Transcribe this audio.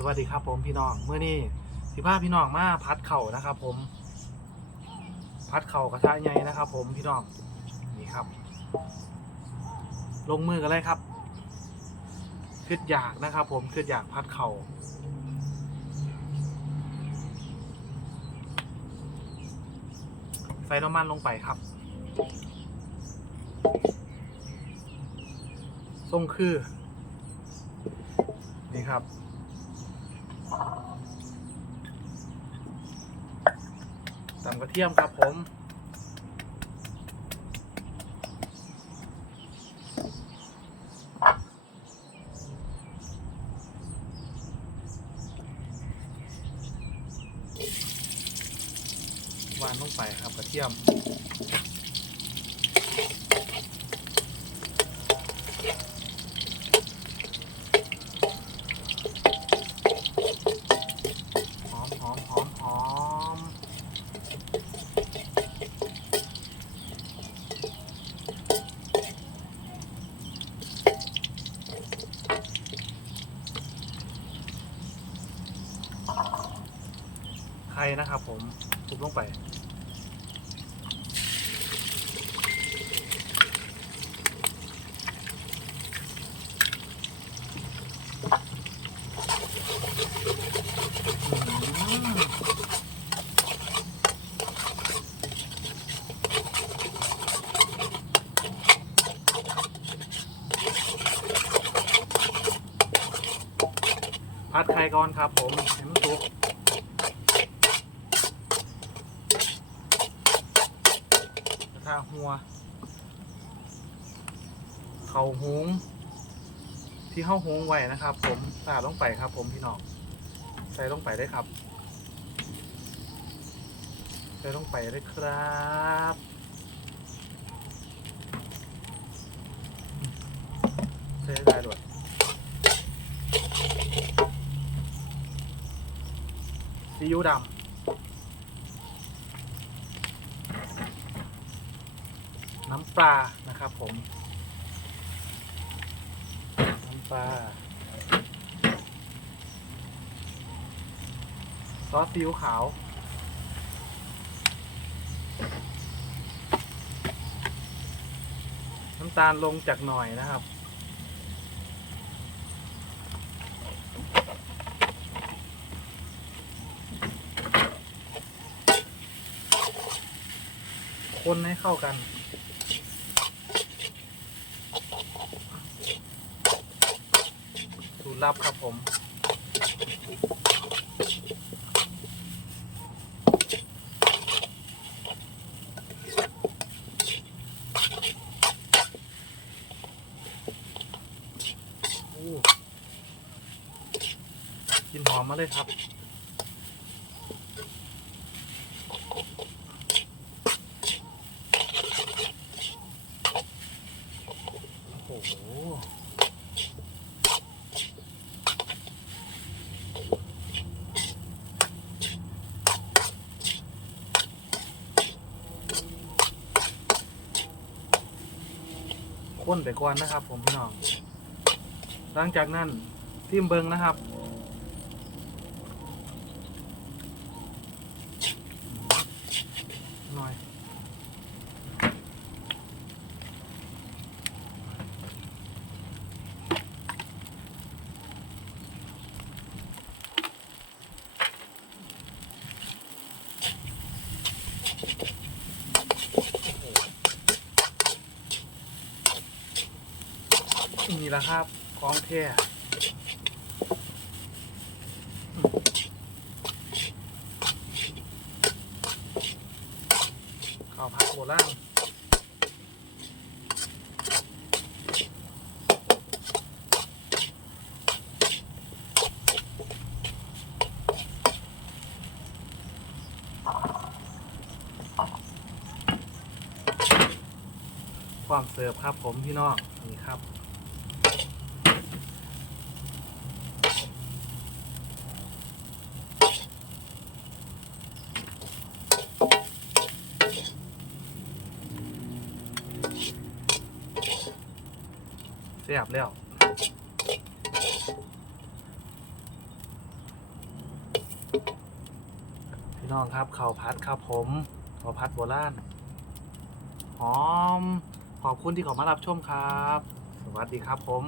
สวัสดีครับผมพี่น้องเมื่อนี้สิพาพี่น้องมาพัดเข่านะครับ ผม พัดเข่ากระทะใหญ่นะครับ ผมพี่น้องนี่ครับ ลงมือกันเลยครับคืออยากนะครับ ผมคืออยากพัดเข่าใส่น้ำมันลงไปครับทรงคือ นี่ครับ ตำกระเทียมครับผมวางลงไปครับกระเทียม หอมหอมหอมหอม ไข่นะครับผมทุบลงไปอืมพัดไข่ก่อนครับผมให้มันสุกกระทะ หัว เขาหุงที่เข้าหุงไว้นะครับ ผมใส่ลงไปครับ ผมพี่น้องใส่ลงไปได้ครับ ใส่ลงไปได้ครับใส่ได้ด้วยซีอิ๊วดำ น้ำปลานะครับผม น้ำปลา ซอสซีอิ๊วขาว น้ำตาลลงจากหน่อยนะครับคนให้เข้ากัน สูตร ลับครับผมกลินหอมมาเลยครับ โอ้โห ข้นไปก่อนนะครับ ผมพี่น้อง หลังจากนั้นซิมเบิงนะครับ หน่อย นี่ แหละครับ ของแท้ข้าวผัดโบราณความเสิร์ฟครับผมพี่น้องนี่ครับ สียบแล้วพี่น้องครับข้าวพัดครับผมข้าวพัดโบราณหอม ขอบคุณที่เขามารับชมครับ สวัสดีครับผม